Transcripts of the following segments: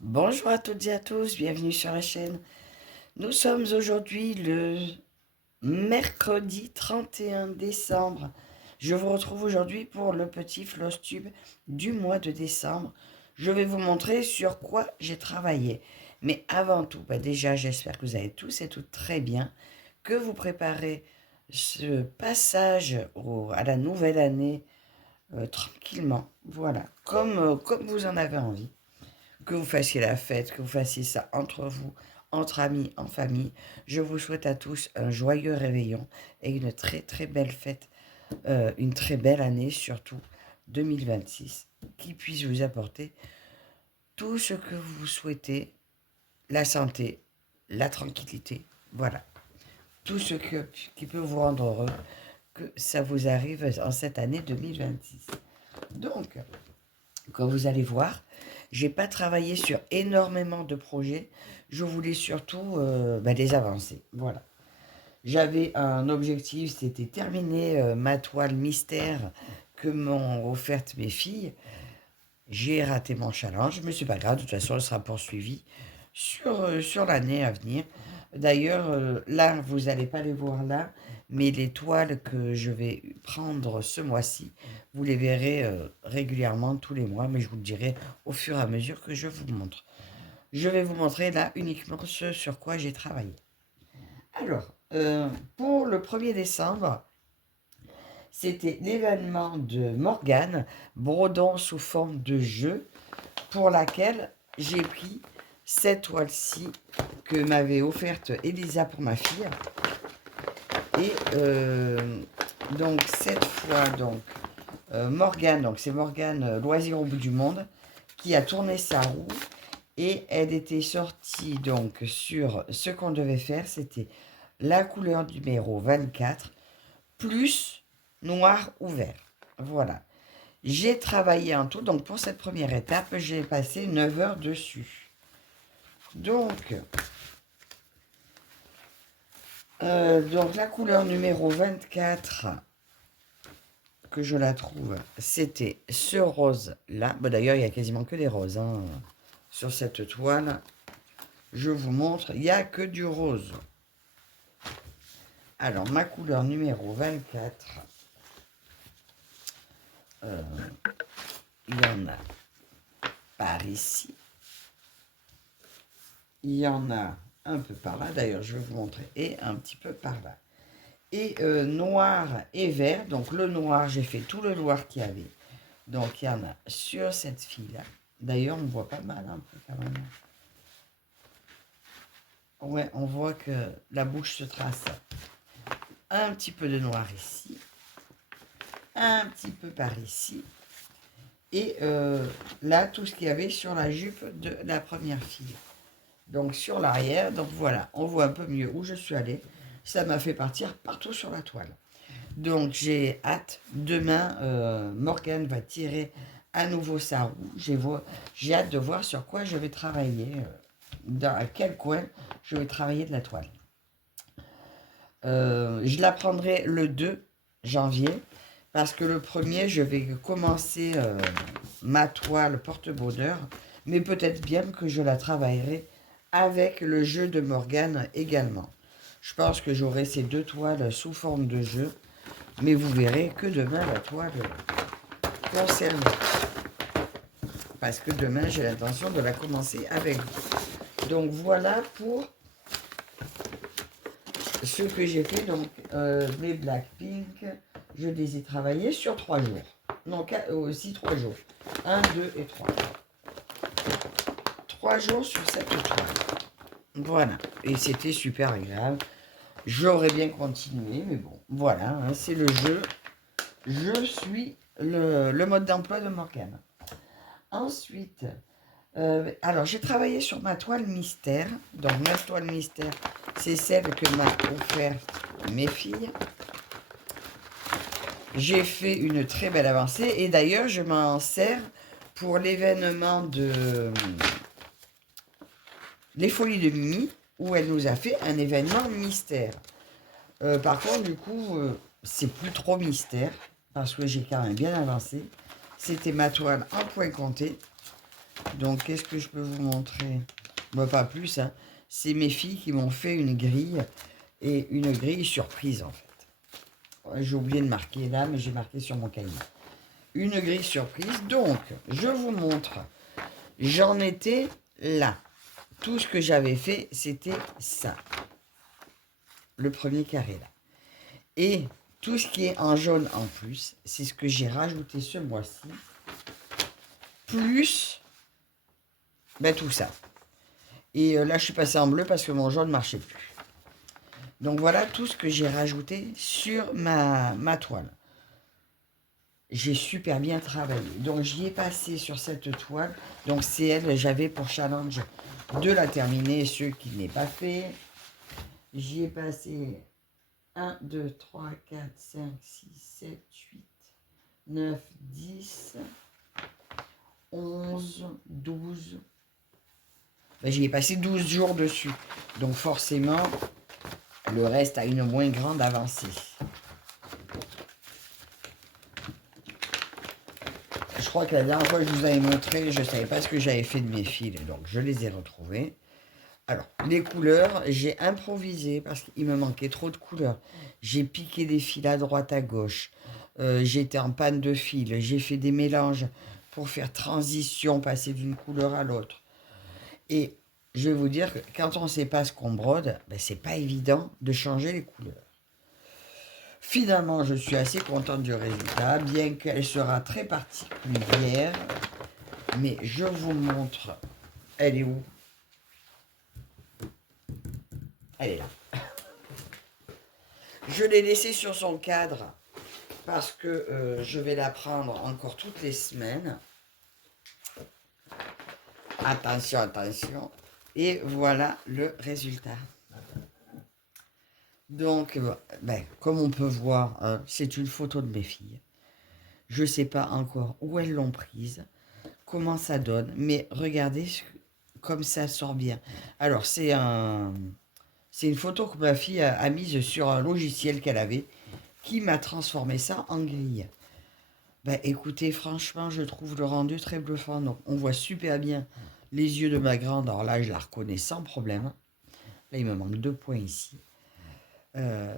Bonjour à toutes et à tous, bienvenue sur la chaîne. Nous sommes aujourd'hui le mercredi 31 décembre. Je vous retrouve aujourd'hui pour le petit floss tube du mois de décembre. Je vais vous montrer sur quoi j'ai travaillé. Mais avant tout, déjà j'espère que vous allez tous et toutes très bien, que vous préparez ce passage à la nouvelle année tranquillement. Voilà, comme vous en avez envie, que vous fassiez la fête, que vous fassiez ça entre vous, entre amis, en famille. Je vous souhaite à tous un joyeux réveillon et une très très belle fête, une très belle année surtout 2026, qui puisse vous apporter tout ce que vous souhaitez, la santé, la tranquillité, voilà. Tout ce qui peut vous rendre heureux, que ça vous arrive en cette année 2026. Donc, comme vous allez voir, j'ai pas travaillé sur énormément de projets. Je voulais surtout les avancer. Voilà. J'avais un objectif, c'était terminer ma toile mystère que m'ont offerte mes filles. J'ai raté mon challenge, mais c'est pas grave. De toute façon, elle sera poursuivie sur l'année à venir. D'ailleurs, là, vous n'allez pas les voir là, mais les toiles que je vais prendre ce mois-ci, vous les verrez régulièrement tous les mois, mais je vous le dirai au fur et à mesure que je vous montre. Je vais vous montrer là uniquement ce sur quoi j'ai travaillé. Alors, pour le 1er décembre, c'était l'événement de Morgane, Brodon sous forme de jeu, pour laquelle j'ai pris cette toile-ci que m'avait offerte Elisa pour ma fille. Et donc cette fois, Morgane, donc c'est Morgane Loisir au bout du monde, qui a tourné sa roue et elle était sortie donc sur ce qu'on devait faire, c'était la couleur numéro 24 plus noir ou vert. Voilà. J'ai travaillé en tout, donc pour cette première étape, j'ai passé 9 heures dessus. Donc la couleur numéro 24, que je la trouve, c'était ce rose-là. Bon, d'ailleurs, il n'y a quasiment que des roses hein, sur cette toile. Je vous montre, il n'y a que du rose. Alors, ma couleur numéro 24, il y en a par ici. Il y en a un peu par là, d'ailleurs, je vais vous montrer, et un petit peu par là. Et noir et vert, donc le noir, j'ai fait tout le noir qu'il y avait. Donc, il y en a sur cette fille-là. D'ailleurs, on voit pas mal un peu quand même. Ouais, on voit que la bouche se trace. Un petit peu de noir ici. Un petit peu par ici. Et là, tout ce qu'il y avait sur la jupe de la première fille. Donc, sur l'arrière. Donc, voilà, on voit un peu mieux où je suis allée. Ça m'a fait partir partout sur la toile. Donc, j'ai hâte. Demain, Morgane va tirer à nouveau sa roue. J'ai hâte de voir sur quoi je vais travailler. À quel coin je vais travailler de la toile. Je la prendrai le 2 janvier parce que le 1er, je vais commencer ma toile porte-bonheur, mais peut-être bien que je la travaillerai avec le jeu de Morgane également. Je pense que j'aurai ces deux toiles sous forme de jeu, mais vous verrez que demain la toile concernée. Parce que demain, j'ai l'intention de la commencer avec vous. Donc voilà pour ce que j'ai fait. Donc mes Blackpink, je les ai travaillés sur 3 jours. Non, aussi 3 jours. 1, 2 et 3. 3 jours sur cette toile. Voilà. Et c'était super agréable. J'aurais bien continué, mais bon, voilà, hein, c'est le jeu. Je suis le mode d'emploi de Morgane. Ensuite, alors j'ai travaillé sur ma toile mystère. Donc ma toile mystère, c'est celle que m'a offerte mes filles. J'ai fait une très belle avancée et d'ailleurs je m'en sers pour l'événement de Les Folies de Mimi où elle nous a fait un événement mystère. Par contre du coup c'est plus trop mystère parce que j'ai quand même bien avancé. C'était ma toile en point compté. Donc, qu'est-ce que je peux vous montrer? Bah, pas plus, hein. C'est mes filles qui m'ont fait une grille, et une grille surprise, en fait. Ouais, j'ai oublié de marquer là, mais j'ai marqué sur mon cahier. Une grille surprise. Donc, je vous montre. J'en étais là. Tout ce que j'avais fait, c'était ça. Le premier carré, là. Et tout ce qui est en jaune en plus, c'est ce que j'ai rajouté ce mois-ci. Plus, ben, tout ça. Et là, je suis passé en bleu parce que mon jaune ne marchait plus. Donc voilà tout ce que j'ai rajouté sur ma toile. J'ai super bien travaillé. Donc j'y ai passé sur cette toile. Donc c'est elle, j'avais pour challenge de la terminer, ce qui n'est pas fait. J'y ai passé 1, 2, 3, 4, 5, 6, 7, 8, 9, 10, 11, 12. Ben, j'y ai passé 12 jours dessus. Donc forcément, le reste a une moins grande avancée. Je crois que la dernière fois que je vous avais montré, je ne savais pas ce que j'avais fait de mes fils. Donc je les ai retrouvés. Alors, les couleurs, j'ai improvisé parce qu'il me manquait trop de couleurs. J'ai piqué des fils à droite, à gauche. J'étais en panne de fils. J'ai fait des mélanges pour faire transition, passer d'une couleur à l'autre. Et je vais vous dire que quand on ne sait pas ce qu'on brode, ben, c'est pas évident de changer les couleurs. Finalement, je suis assez contente du résultat, bien qu'elle sera très particulière. Mais je vous montre. Elle est où? Elle est là. Je l'ai laissée sur son cadre parce que je vais la prendre encore toutes les semaines. Attention, attention. Et voilà le résultat. Donc, ben, comme on peut voir, hein, c'est une photo de mes filles. Je ne sais pas encore où elles l'ont prise, comment ça donne, mais regardez comme ça sort bien. Alors, c'est une photo que ma fille a mise sur un logiciel qu'elle avait, qui m'a transformé ça en grille. Ben, écoutez, franchement, je trouve le rendu très bluffant. Donc, on voit super bien les yeux de ma grande. Alors là, je la reconnais sans problème. Là, il me manque 2 points ici.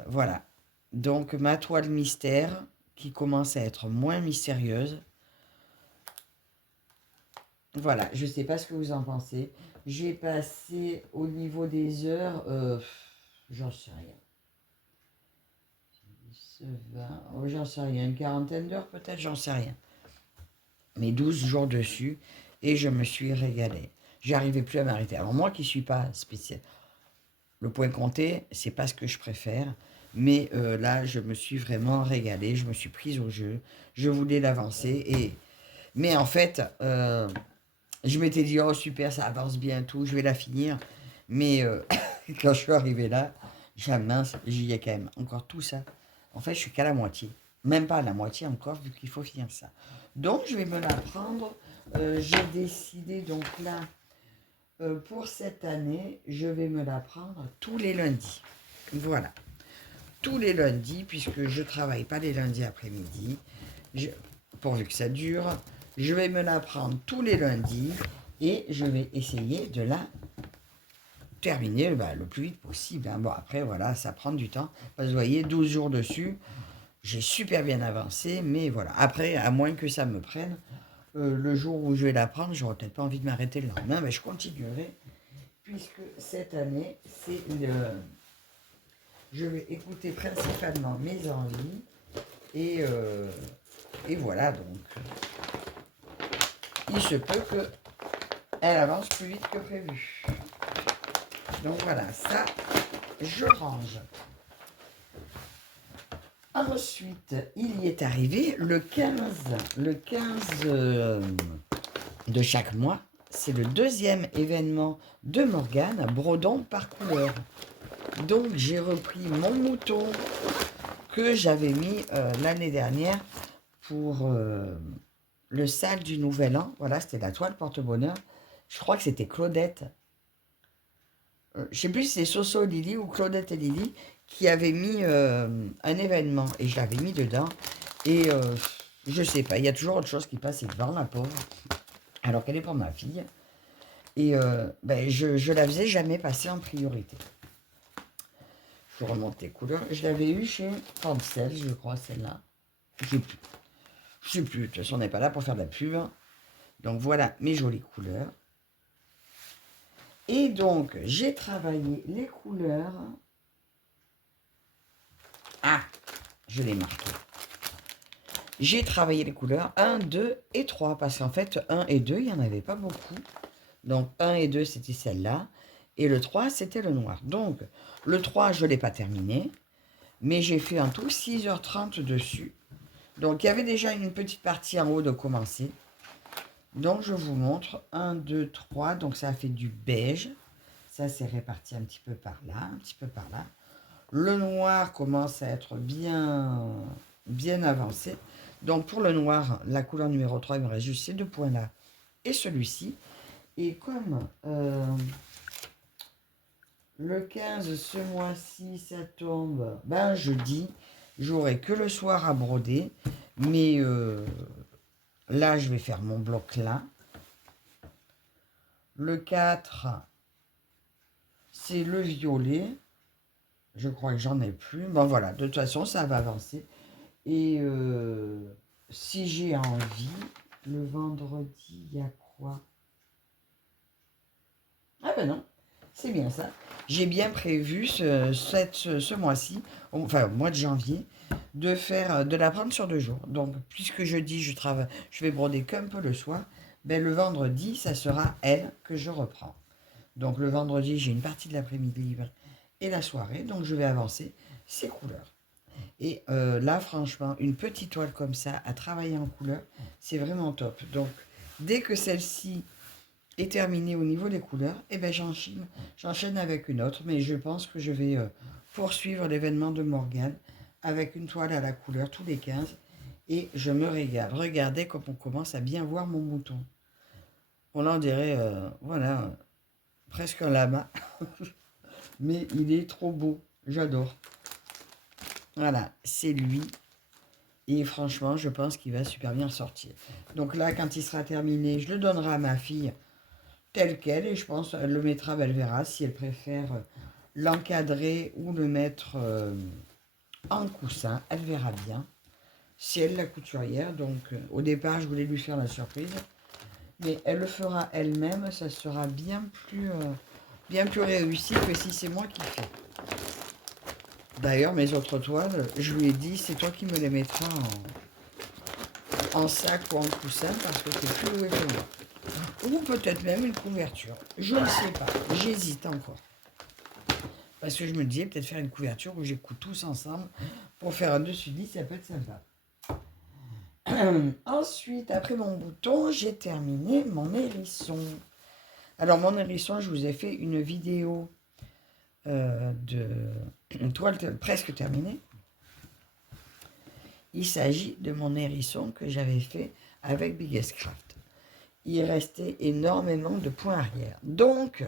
Voilà. Donc, ma toile mystère, qui commence à être moins mystérieuse. Voilà, je ne sais pas ce que vous en pensez. J'ai passé au niveau des heures, j'en sais rien. 20, oh, j'en sais rien, une quarantaine d'heures peut-être, j'en sais rien. Mais 12 jours dessus, et je me suis régalée. J'arrivais plus à m'arrêter. Alors moi qui ne suis pas spécial, le point compté, c'est pas ce que je préfère. Mais là, je me suis vraiment régalée, je me suis prise au jeu, je voulais l'avancer. Mais en fait, je m'étais dit, oh super, ça avance bien tout, je vais la finir. Mais quand je suis arrivé là, j'ai mince, j'y ai quand même encore tout ça. En fait, je suis qu'à la moitié. Même pas à la moitié encore, vu qu'il faut finir ça. Donc, je vais me la prendre. J'ai décidé, donc là, pour cette année, je vais me la prendre tous les lundis. Voilà. Tous les lundis, puisque je ne travaille pas les lundis après-midi, pourvu que ça dure, je vais me la prendre tous les lundis et je vais essayer de la terminer le plus vite possible. Hein. Bon, après, voilà, ça prend du temps. Parce que vous voyez, 12 jours dessus, j'ai super bien avancé, mais voilà. Après, à moins que ça me prenne, le jour où je vais la prendre, j'aurais peut-être pas envie de m'arrêter le lendemain, mais je continuerai, puisque cette année, je vais écouter principalement mes envies, et voilà, donc, il se peut qu'elle avance plus vite que prévu. Donc voilà, ça, je range. Ensuite, il y est arrivé le 15 de chaque mois. C'est le deuxième événement de Morgane, Brodon par couleur. Donc j'ai repris mon mouton que j'avais mis l'année dernière pour le sale du Nouvel An. Voilà, c'était la toile porte-bonheur. Je crois que c'était Claudette. Je ne sais plus si c'est Soso Lily ou Claudette et Lily qui avaient mis un événement. Et je l'avais mis dedans. Et je sais pas, il y a toujours autre chose qui passe devant, la pauvre. alors qu'elle est pour ma fille. Et ben, je la faisais jamais passer en priorité. Je remonte les couleurs. Je l'avais eu chez Cancel, je crois, celle-là. Je sais plus. Je sais plus. De toute façon, on n'est pas là pour faire de la pub. Donc voilà mes jolies couleurs. Et donc, j'ai travaillé les couleurs. Ah, je l'ai marqué. J'ai travaillé les couleurs 1, 2 et 3. Parce qu'en fait, 1 et 2, il n'y en avait pas beaucoup. Donc 1 et 2, c'était celle-là. Et le 3, c'était le noir. Donc, le 3, je ne l'ai pas terminé. Mais j'ai fait en tout 6h30 dessus. Donc, il y avait déjà une petite partie en haut de commencer. Donc, je vous montre. 1, 2, 3. Donc, ça a fait du beige. Ça s'est réparti un petit peu par là, un petit peu par là. Le noir commence à être bien avancé. Donc, pour le noir, la couleur numéro 3, il me reste juste ces deux points-là et celui-ci. Et comme le 15, ce mois-ci, ça tombe, ben jeudi, j'aurai que le soir à broder. Mais là, je vais faire mon bloc là. Le 4, c'est le violet. Je crois que j'en ai plus. Bon voilà, de toute façon, ça va avancer. Et si j'ai envie, le vendredi, il y a quoi? Ah ben non, c'est bien ça. J'ai bien prévu ce mois-ci, enfin au mois de janvier, de la prendre sur 2 jours. Donc puisque jeudi je vais broder qu'un peu le soir, ben le vendredi ça sera elle que je reprends. Donc le vendredi j'ai une partie de l'après-midi libre et la soirée, donc je vais avancer ces couleurs. Et là franchement une petite toile comme ça à travailler en couleur, c'est vraiment top. Donc dès que celle-ci est terminée au niveau des couleurs, et ben j'enchaîne avec une autre, mais je pense que je vais poursuivre l'événement de Morgane avec une toile à la couleur tous les 15 et je me régale. Regardez comme on commence à bien voir mon mouton. On en dirait, voilà, presque un lama, mais il est trop beau, j'adore. Voilà, c'est lui. Et franchement, je pense qu'il va super bien sortir. Donc là, quand il sera terminé, je le donnerai à ma fille tel quel et je pense qu'elle le mettra, ben, elle verra si elle préfère l'encadrer ou le mettre en coussin, elle verra bien. C'est elle la couturière, donc au départ je voulais lui faire la surprise, mais elle le fera elle-même, ça sera bien plus réussi que si c'est moi qui fais. D'ailleurs mes autres toiles, je lui ai dit c'est toi qui me les mettras en sac ou en coussin parce que c'est plus doué que moi. Ou peut-être même une couverture. Je ne sais pas. J'hésite encore. Parce que je me disais peut-être faire une couverture où j'écoute tous ensemble pour faire un dessus-lit, ça peut être sympa. Ensuite, après mon bouton, j'ai terminé mon hérisson. Alors mon hérisson, je vous ai fait une vidéo de une toile presque terminée. Il s'agit de mon hérisson que j'avais fait avec Biggest Craft. Il restait énormément de points arrière. Donc,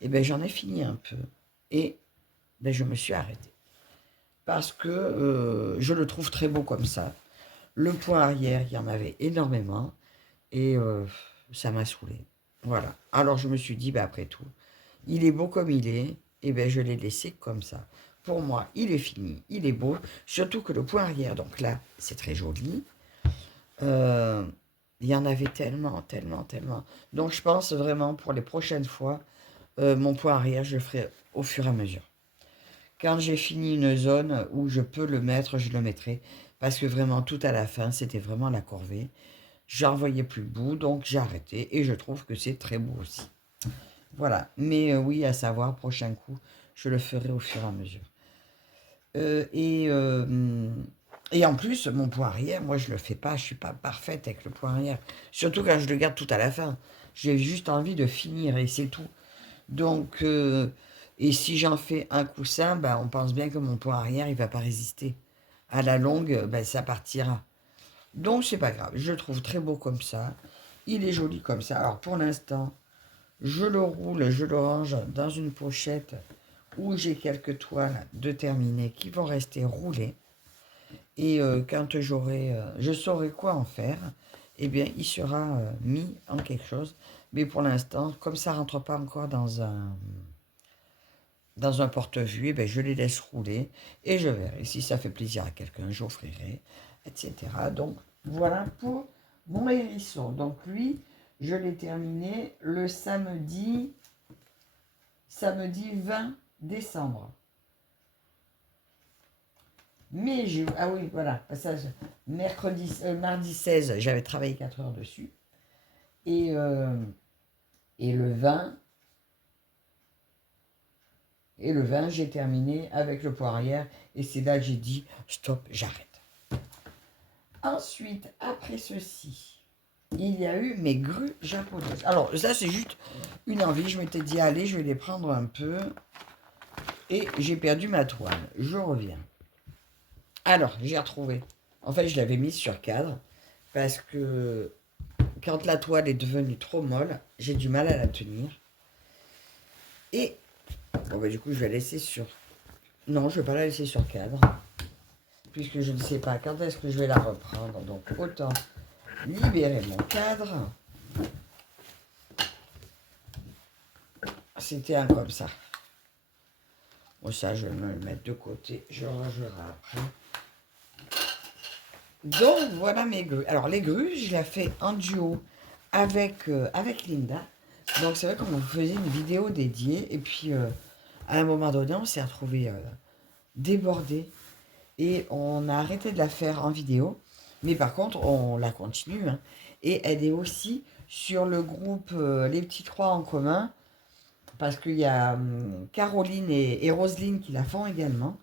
eh ben, j'en ai fini un peu. Et ben, je me suis arrêtée. Parce que je le trouve très beau comme ça. Le point arrière, il y en avait énormément. Et ça m'a saoulé. Voilà. Alors je me suis dit, bah, après tout, il est beau comme il est. Et ben je l'ai laissé comme ça. Pour moi, il est fini, il est beau. Surtout que le point arrière, donc là, c'est très joli. Euh, il y en avait tellement, tellement, tellement. Donc je pense vraiment pour les prochaines fois, mon point arrière, je le ferai au fur et à mesure. Quand j'ai fini une zone où je peux le mettre, je le mettrai. Parce que vraiment, tout à la fin, c'était vraiment la corvée. J'en voyais plus le bout, donc j'ai arrêté. Et je trouve que c'est très beau aussi. Voilà. Mais oui, à savoir, prochain coup, je le ferai au fur et à mesure. Euh, et, euh, et en plus, mon point arrière, moi, je le fais pas. Je suis pas parfaite avec le point arrière. Surtout quand je le garde tout à la fin. J'ai juste envie de finir et c'est tout. Donc, et si j'en fais un coussin, ben, on pense bien que mon point arrière, il va pas résister. À la longue, ben, ça partira. Donc, c'est pas grave. Je le trouve très beau comme ça. Il est joli comme ça. Alors, pour l'instant, je le roule, je le range dans une pochette où j'ai quelques toiles de terminées qui vont rester roulées. Et quand je saurai quoi en faire, eh bien, il sera mis en quelque chose. Mais pour l'instant, comme ça ne rentre pas encore dans un porte-vue, eh bien, je les laisse rouler et je verrai. Si ça fait plaisir à quelqu'un, j'offrirai, etc. Donc, voilà pour mon hérisson. Donc, lui, je l'ai terminé le samedi 20 décembre. Mais j'ai... Ah oui, voilà, passage. Mardi 16, j'avais travaillé 4 heures dessus. Et, euh, et le 20, j'ai terminé avec le poirière. Et c'est là que j'ai dit, stop, j'arrête. Ensuite, après ceci, il y a eu mes grues japonaises. Alors, ça, c'est juste une envie. Je m'étais dit, allez, je vais les prendre un peu. Et j'ai perdu ma toile. Je reviens. Alors, j'ai retrouvé. En fait, je l'avais mise sur cadre. Parce que quand la toile est devenue trop molle, j'ai du mal à la tenir. Et, bon, bah, du coup, je vais la laisser sur... Non, je ne vais pas la laisser sur cadre. Puisque je ne sais pas quand est-ce que je vais la reprendre. Donc, autant libérer mon cadre. C'était un comme ça. Bon, ça, je vais me le mettre de côté. Je le rangerai après. Donc, voilà mes grues. Alors, les grues, je l'ai fait en duo avec Linda. Donc, c'est vrai qu'on faisait une vidéo dédiée. Et puis, à un moment donné, on s'est retrouvés débordés. Et on a arrêté de la faire en vidéo. Mais par contre, on la continue. Hein. Et elle est aussi sur le groupe Les Petits Trois en commun. Parce qu'il y a Caroline et Roselyne qui la font également.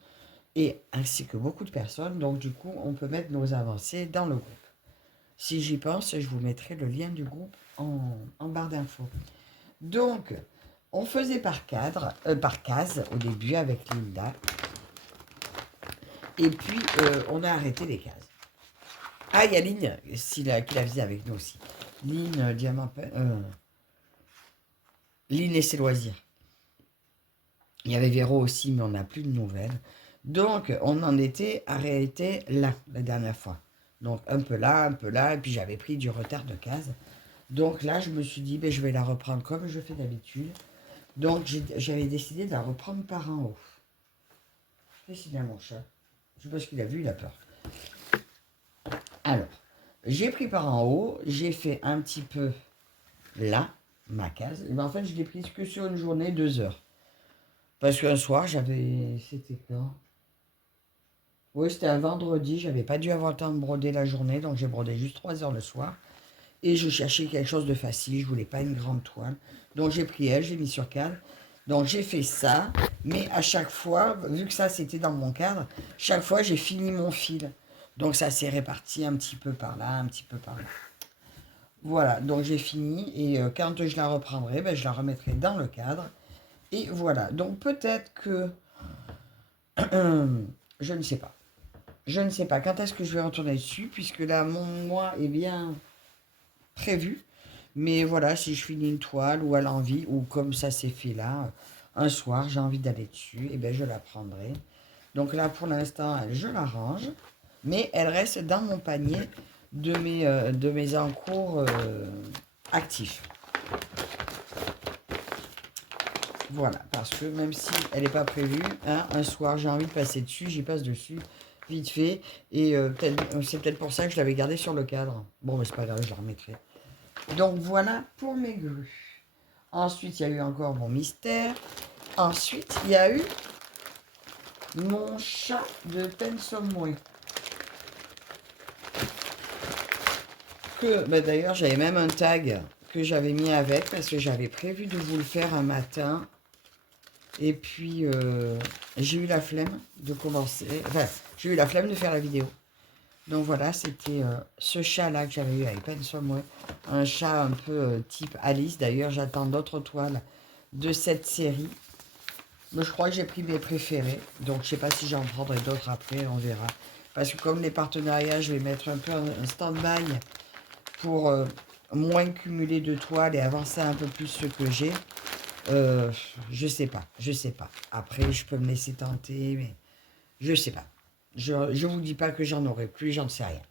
Et ainsi que beaucoup de personnes. Donc, du coup, on peut mettre nos avancées dans le groupe. Si j'y pense, je vous mettrai le lien du groupe en barre d'infos. Donc, on faisait par case au début avec Linda. Et puis, on a arrêté les cases. Ah, il y a Lynn qui la faisait avec nous aussi. Lynn, Lynn et ses loisirs. Il y avait Véro aussi, mais on n'a plus de nouvelles. Donc, on en était arrêté là, la dernière fois. Donc, un peu là, et puis j'avais pris du retard de case. Donc là, je me suis dit, ben, je vais la reprendre comme je fais d'habitude. Donc, j'avais décidé de la reprendre par en haut. Qu'est-ce qu'il a, mon chat? Je sais pas ce qu'il a vu, il a peur. Alors, j'ai pris par en haut, j'ai fait un petit peu là, ma case. Mais en fait, je l'ai prise que sur une journée, 2 heures. Parce qu'un soir, c'était quand? Oui, c'était un vendredi, j'avais pas dû avoir le temps de broder la journée, donc j'ai brodé juste 3 heures le soir. Et je cherchais quelque chose de facile, je voulais pas une grande toile. Donc j'ai pris elle, j'ai mis sur cadre. Donc j'ai fait ça, mais à chaque fois, vu que ça c'était dans mon cadre, chaque fois j'ai fini mon fil. Donc ça s'est réparti un petit peu par là, un petit peu par là. Voilà, donc j'ai fini et quand je la reprendrai, ben, je la remettrai dans le cadre. Et voilà, donc peut-être que... je ne sais pas. Je ne sais pas quand est-ce que je vais retourner dessus, puisque là, mon mois est bien prévu. Mais voilà, si je finis une toile ou à l'envie, ou comme ça s'est fait là, un soir, j'ai envie d'aller dessus, et bien je la prendrai. Donc là, pour l'instant, je la range, mais elle reste dans mon panier de mes encours actifs. Voilà, parce que même si elle n'est pas prévue, hein, un soir, j'ai envie de passer dessus, j'y passe dessus, vite fait, et c'est peut-être pour ça que je l'avais gardée sur le cadre. Bon, mais c'est pas grave, je la remettrai. Donc voilà pour mes grues. Ensuite, il y a eu encore mon mystère. Ensuite, il y a eu mon chat de Pensommoe. Que d'ailleurs, j'avais même un tag que j'avais mis avec parce que j'avais prévu de vous le faire un matin. Et puis, j'ai eu la flemme de commencer. Enfin, j'ai eu la flemme de faire la vidéo. Donc voilà, c'était ce chat-là que j'avais eu avec Pensommoe. Un chat un peu type Alice. D'ailleurs, j'attends d'autres toiles de cette série. Mais je crois que j'ai pris mes préférés. Donc, je sais pas si j'en prendrai d'autres après. On verra. Parce que comme les partenariats, je vais mettre un peu un stand-by pour moins cumuler de toiles et avancer un peu plus ce que j'ai. Je sais pas. Je sais pas. Après, je peux me laisser tenter. Mais je sais pas. Je vous dis pas que j'en aurai plus. J'en sais rien.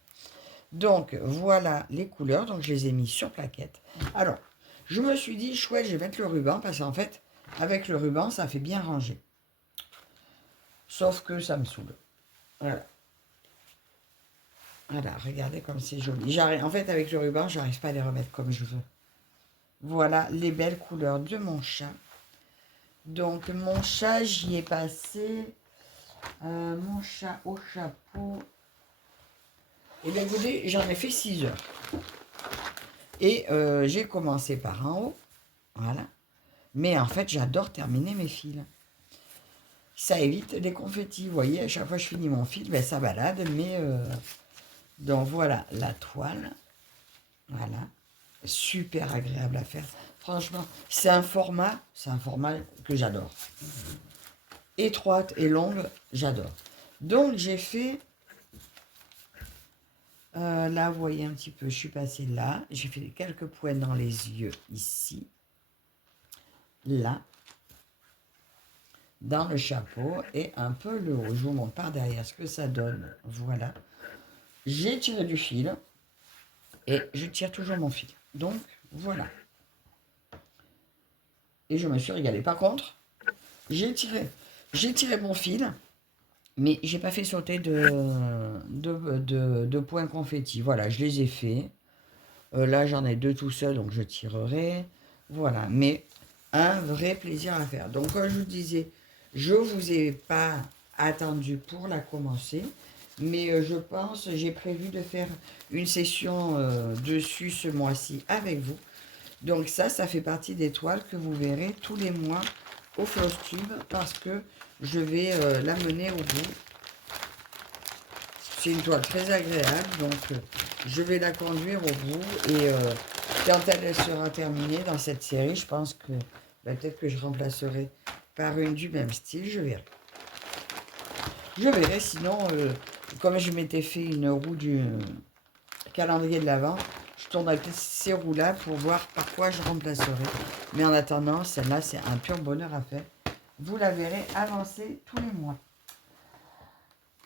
Donc, voilà les couleurs. Donc, je les ai mis sur plaquette. Alors, je me suis dit, chouette, je vais mettre le ruban parce qu'en fait, avec le ruban, ça fait bien ranger. Sauf que ça me saoule. Voilà. Voilà, regardez comme c'est joli. En fait, avec le ruban, j'arrive pas à les remettre comme je veux. Voilà les belles couleurs de mon chat. Donc, mon chat, j'y ai passé mon chat au chapeau. Et bien, écoutez, j'en ai fait 6 heures. Et j'ai commencé par en haut. Voilà. Mais en fait, j'adore terminer mes fils. Ça évite les confettis. Vous voyez, à chaque fois que je finis mon fil, ben, ça balade. Mais donc, voilà la toile. Voilà. Super agréable à faire. Franchement, c'est un format que j'adore. Étroite et longue, j'adore. Donc, j'ai fait... là, vous voyez un petit peu, je suis passée là. J'ai fait quelques points dans les yeux, ici. Là. Dans le chapeau. Et un peu le haut. Je vous montre par derrière ce que ça donne. Voilà. J'ai tiré du fil. Et je tire toujours mon fil. Donc, voilà. Et je me suis régalée. Par contre, j'ai tiré mon fil. Mais j'ai pas fait sauter de points confetti. Voilà, je les ai faits. Là, j'en ai 2 tout seul, donc je tirerai. Voilà, mais un vrai plaisir à faire. Donc, comme je vous disais, je ne vous ai pas attendu pour la commencer. Mais je pense, j'ai prévu de faire une session dessus ce mois-ci avec vous. Donc ça fait partie des toiles que vous verrez tous les mois au Floss Tube parce que je vais la mener au bout. C'est une toile très agréable, donc je vais la conduire au bout. Et quand elle sera terminée dans cette série, je pense que peut-être que je remplacerai par une du même style, je verrai. Je verrai, sinon, comme je m'étais fait une roue du calendrier de l'Avent, je tournerai peut-être ces roues-là pour voir par quoi je remplacerai. Mais en attendant, celle-là, c'est un pur bonheur à faire. Vous la verrez avancer tous les mois.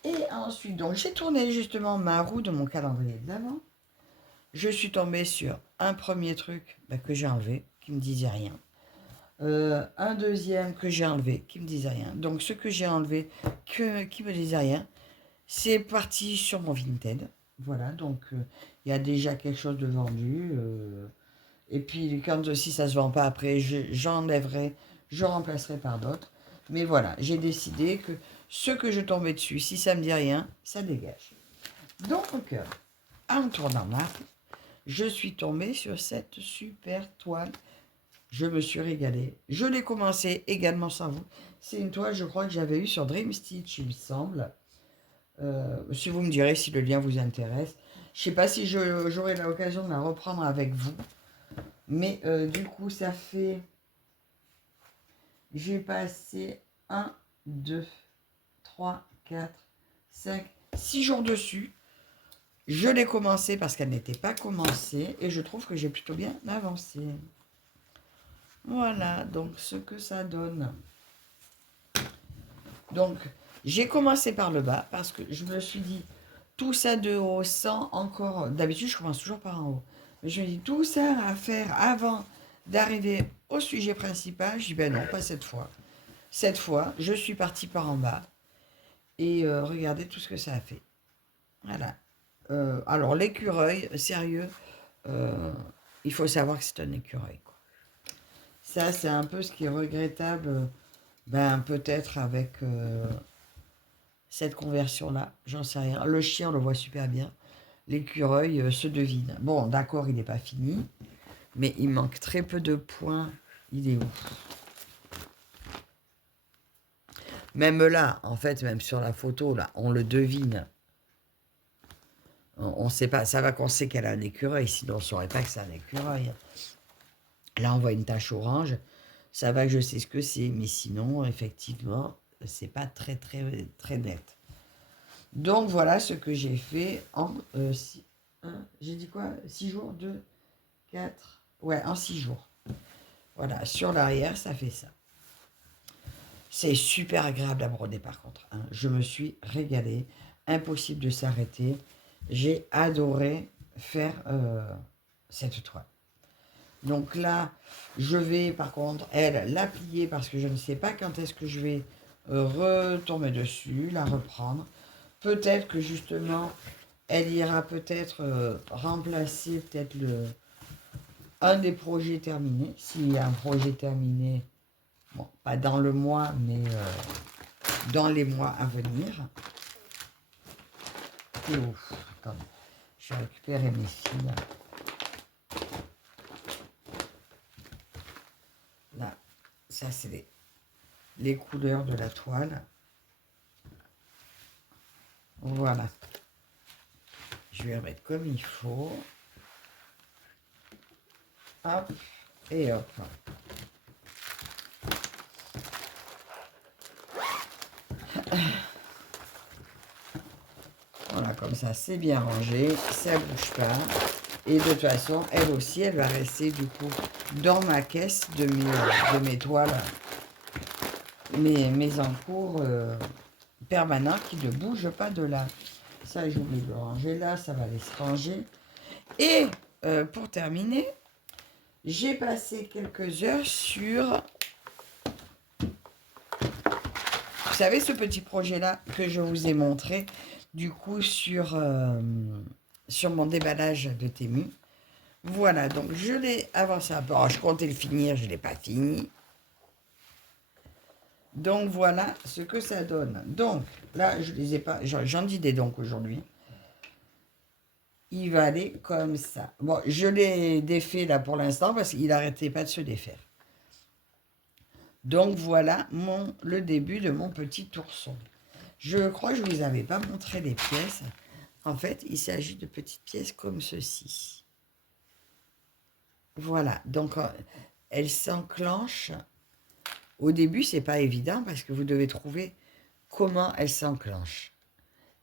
Et ensuite, donc j'ai tourné justement ma roue de mon calendrier de l'Avent. Je suis tombée sur un premier truc que j'ai enlevé, qui ne me disait rien. Un deuxième que j'ai enlevé, qui ne me disait rien. Donc ce que j'ai enlevé, qui ne me disait rien, c'est parti sur mon Vinted. Voilà, donc il y a déjà quelque chose de vendu. Et puis quand si ça ne se vend pas après, j'enlèverai, je remplacerai par d'autres. Mais voilà, j'ai décidé que ce que je tombais dessus, si ça ne me dit rien, ça dégage. Donc, en tournant ma roue, je suis tombée sur cette super toile. Je me suis régalée. Je l'ai commencé également sans vous. C'est une toile, je crois, que j'avais eue sur Dream Stitch, il me semble. Si vous me direz si le lien vous intéresse. Je ne sais pas si j'aurai l'occasion de la reprendre avec vous. Mais du coup, ça fait... J'ai passé 1, 2, 3, 4, 5, 6 jours dessus. Je l'ai commencé parce qu'elle n'était pas commencée. Et je trouve que j'ai plutôt bien avancé. Voilà, donc ce que ça donne. Donc, j'ai commencé par le bas parce que je me suis dit, tout ça de haut sans encore... D'habitude, je commence toujours par en haut. Mais je me dis, tout ça à faire avant d'arriver au sujet principal. Je dis, ben non, pas cette fois. Cette fois, je suis partie par en bas. Et regardez tout ce que ça a fait. Voilà. Alors, l'écureuil, sérieux, il faut savoir que c'est un écureuil, quoi. Ça, c'est un peu ce qui est regrettable, peut-être avec cette conversion-là. J'en sais rien. Le chien, on le voit super bien. L'écureuil se devine. Bon, d'accord, il n'est pas fini, mais il manque très peu de points. Il est où? Même là, en fait, même sur la photo, là, on le devine. On ne sait pas, ça va qu'on sait qu'elle a un écureuil, sinon on ne saurait pas que c'est un écureuil. Là, on voit une tache orange. Ça va que je sais ce que c'est, mais sinon, effectivement, c'est pas très, très, très net. Donc, voilà ce que j'ai fait en... j'ai dit quoi? 6 jours? 2, 4... Ouais, en 6 jours. Voilà, sur l'arrière, ça fait ça. C'est super agréable à broder, par contre. Je me suis régalée. Impossible de s'arrêter. J'ai adoré faire cette toile. Donc là, je vais par contre, elle, la plier parce que je ne sais pas quand est-ce que je vais retomber dessus, la reprendre. Peut-être que justement, elle ira peut-être remplacer peut-être un des projets terminés. S'il y a un projet terminé, bon, pas dans le mois, mais dans les mois à venir. Et ouf, attendez, je vais récupérer mes fils. Là, ça c'est les couleurs de la toile. Voilà. Je vais remettre comme il faut. Hop, et hop. Voilà, comme ça, c'est bien rangé, ça bouge pas. Et de toute façon, elle aussi, elle va rester du coup dans ma caisse de mes toiles, mes encours permanents qui ne bougent pas de là. Ça, j'oublie de le ranger là, ça va aller se ranger. Et pour terminer, j'ai passé quelques heures sur, vous savez, ce petit projet-là que je vous ai montré, du coup, sur mon déballage de Temu. Voilà, donc je l'ai avancé un peu. Alors, je comptais le finir, je ne l'ai pas fini. Donc, voilà ce que ça donne. Donc, là, je les ai pas, j'en dis des donc aujourd'hui. Il va aller comme ça. Bon, je l'ai défait là pour l'instant parce qu'il n'arrêtait pas de se défaire. Donc, voilà le début de mon petit ourson. Je crois que je ne vous avais pas montré les pièces. En fait, il s'agit de petites pièces comme ceci. Voilà, donc elles s'enclenchent. Au début, c'est pas évident parce que vous devez trouver comment elles s'enclenchent.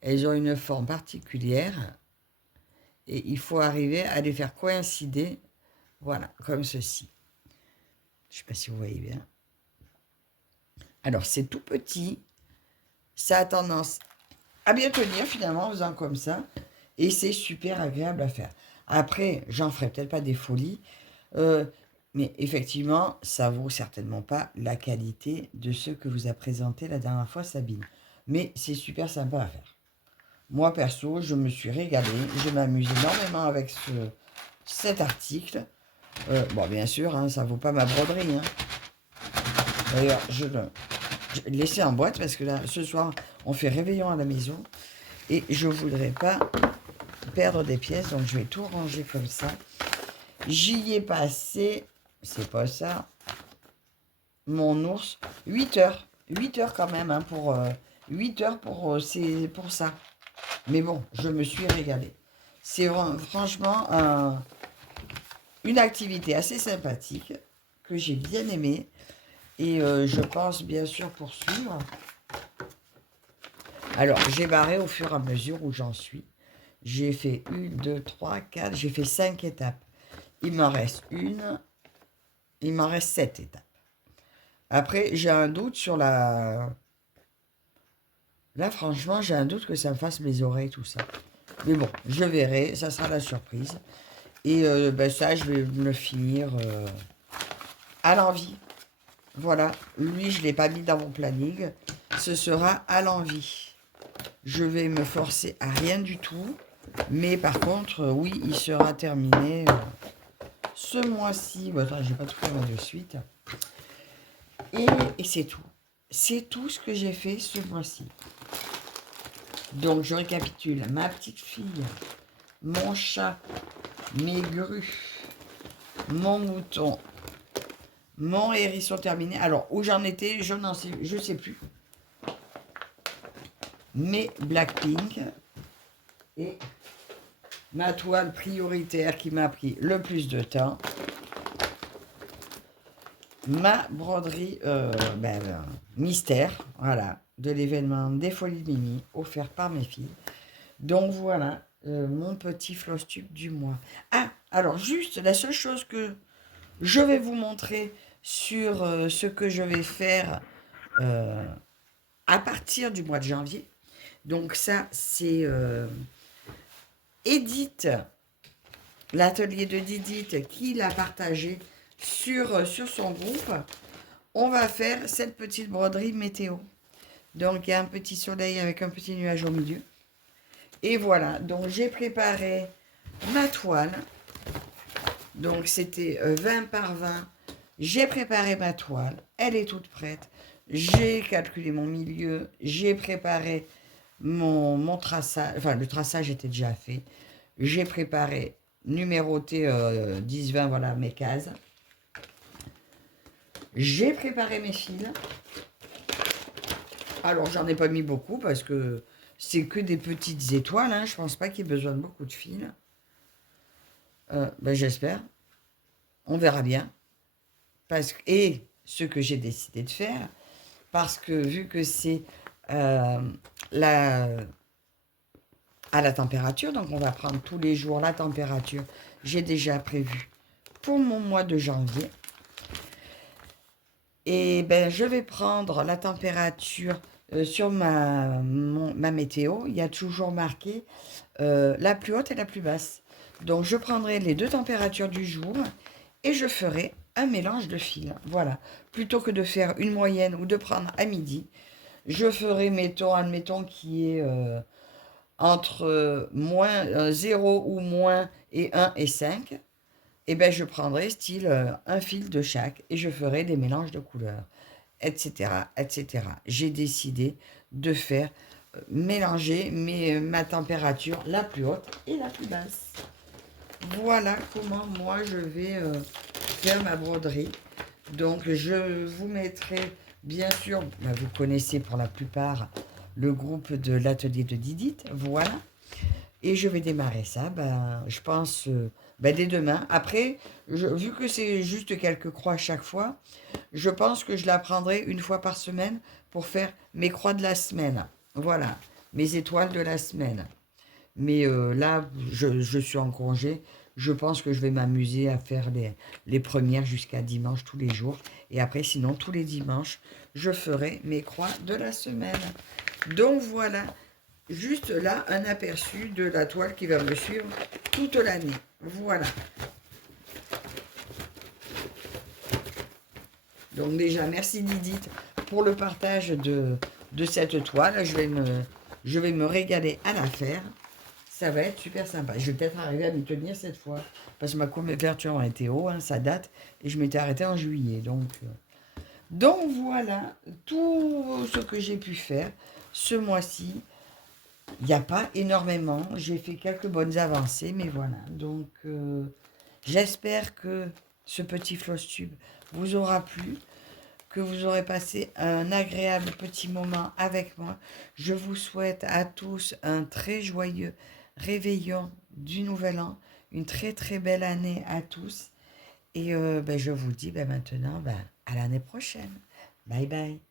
Elles ont une forme particulière et il faut arriver à les faire coïncider, voilà, comme ceci. Je ne sais pas si vous voyez bien. Alors, c'est tout petit, ça a tendance à bien tenir finalement en faisant comme ça et c'est super agréable à faire. Après, j'en ferai peut-être pas des folies, mais effectivement, ça vaut certainement pas la qualité de ce que vous a présenté la dernière fois Sabine. Mais c'est super sympa à faire. Moi, perso, je me suis régalée. Je m'amuse énormément avec cet article. Bon, bien sûr, hein, ça ne vaut pas ma broderie. Hein. D'ailleurs, je l'ai laissé en boîte parce que là, ce soir, on fait réveillon à la maison. Et je ne voudrais pas perdre des pièces. Donc, je vais tout ranger comme ça. J'y ai passé, c'est pas ça, mon ours, 8 heures. 8 heures quand même, hein, 8 heures pour ça. Mais bon, je me suis régalée. C'est franchement une activité assez sympathique que j'ai bien aimée. Et je pense bien sûr poursuivre. Alors, j'ai barré au fur et à mesure où j'en suis. J'ai fait 1, 2, 3, 4, j'ai fait 5 étapes. Il m'en reste 7 étapes. Après, j'ai un doute sur la... Là, franchement, j'ai un doute que ça me fasse mes oreilles, tout ça. Mais bon, je verrai, ça sera la surprise. Et ça, je vais me le finir à l'envie. Voilà, lui, je ne l'ai pas mis dans mon planning. Ce sera à l'envie. Je vais me forcer à rien du tout. Mais par contre, oui, il sera terminé ce mois-ci. Bon, attends, je n'ai pas tout fait de suite. Et c'est tout. C'est tout ce que j'ai fait ce mois-ci. Donc, je récapitule. Ma petite fille, mon chat, mes grues, mon mouton, mon hérisson terminé. Alors, où j'en étais, je sais plus. Mes Blackpink et ma toile prioritaire qui m'a pris le plus de temps. Ma broderie mystère, voilà, de l'événement des Folies de Mimi, offert par mes filles. Donc voilà, mon petit floss tube du mois. Ah, alors juste la seule chose que je vais vous montrer sur ce que je vais faire à partir du mois de janvier. Donc ça, c'est Edith, l'atelier de Didith, qui l'a partagé sur son groupe, on va faire cette petite broderie météo. Donc, il y a un petit soleil avec un petit nuage au milieu. Et voilà, donc j'ai préparé ma toile. Donc, c'était 20 par 20. J'ai préparé ma toile. Elle est toute prête. J'ai calculé mon milieu. J'ai préparé mon traçage. Enfin, le traçage était déjà fait. J'ai préparé, numéroté 10-20, voilà mes cases. J'ai préparé mes fils. Alors, j'en ai pas mis beaucoup parce que c'est que des petites étoiles. Hein. Je pense pas qu'il y ait besoin de beaucoup de fils. Ben, j'espère. On verra bien. Et ce que j'ai décidé de faire, parce que vu que c'est euh, la, à la température, donc on va prendre tous les jours la température, j'ai déjà prévu pour mon mois de janvier. Et ben, je vais prendre la température sur ma météo. Il y a toujours marqué la plus haute et la plus basse. Donc, je prendrai les deux températures du jour et je ferai un mélange de fils. Voilà. Plutôt que de faire une moyenne ou de prendre à midi, je ferai, admettons, qui est entre moins 0 ou moins et 1 et 5. Et ben, je prendrai style un fil de chaque et je ferai des mélanges de couleurs, etc., etc. J'ai décidé de faire mélanger ma température la plus haute et la plus basse. Voilà comment moi je vais faire ma broderie. Donc je vous mettrai bien sûr, bah, vous connaissez pour la plupart le groupe de l'atelier de Didith, voilà. Et je vais démarrer ça, ben, je pense, dès demain. Après, vu que c'est juste quelques croix à chaque fois, je pense que je la prendrai une fois par semaine pour faire mes croix de la semaine. Voilà, mes étoiles de la semaine. Mais là, je suis en congé. Je pense que je vais m'amuser à faire les premières jusqu'à dimanche tous les jours. Et après, sinon, tous les dimanches, je ferai mes croix de la semaine. Donc voilà, juste là, un aperçu de la toile qui va me suivre toute l'année. Voilà. Donc déjà, merci Didith pour le partage de cette toile. Je vais me régaler à la faire. Ça va être super sympa. Je vais peut-être arriver à m'y tenir cette fois. Parce que ma couverture a été haut, hein, ça date. Et je m'étais arrêtée en juillet. Donc voilà tout ce que j'ai pu faire ce mois-ci. Il n'y a pas énormément. J'ai fait quelques bonnes avancées, mais voilà. Donc j'espère que ce petit floss tube vous aura plu, que vous aurez passé un agréable petit moment avec moi. Je vous souhaite à tous un très joyeux réveillon du Nouvel An, une très très belle année à tous. Et je vous dis maintenant à l'année prochaine. Bye bye.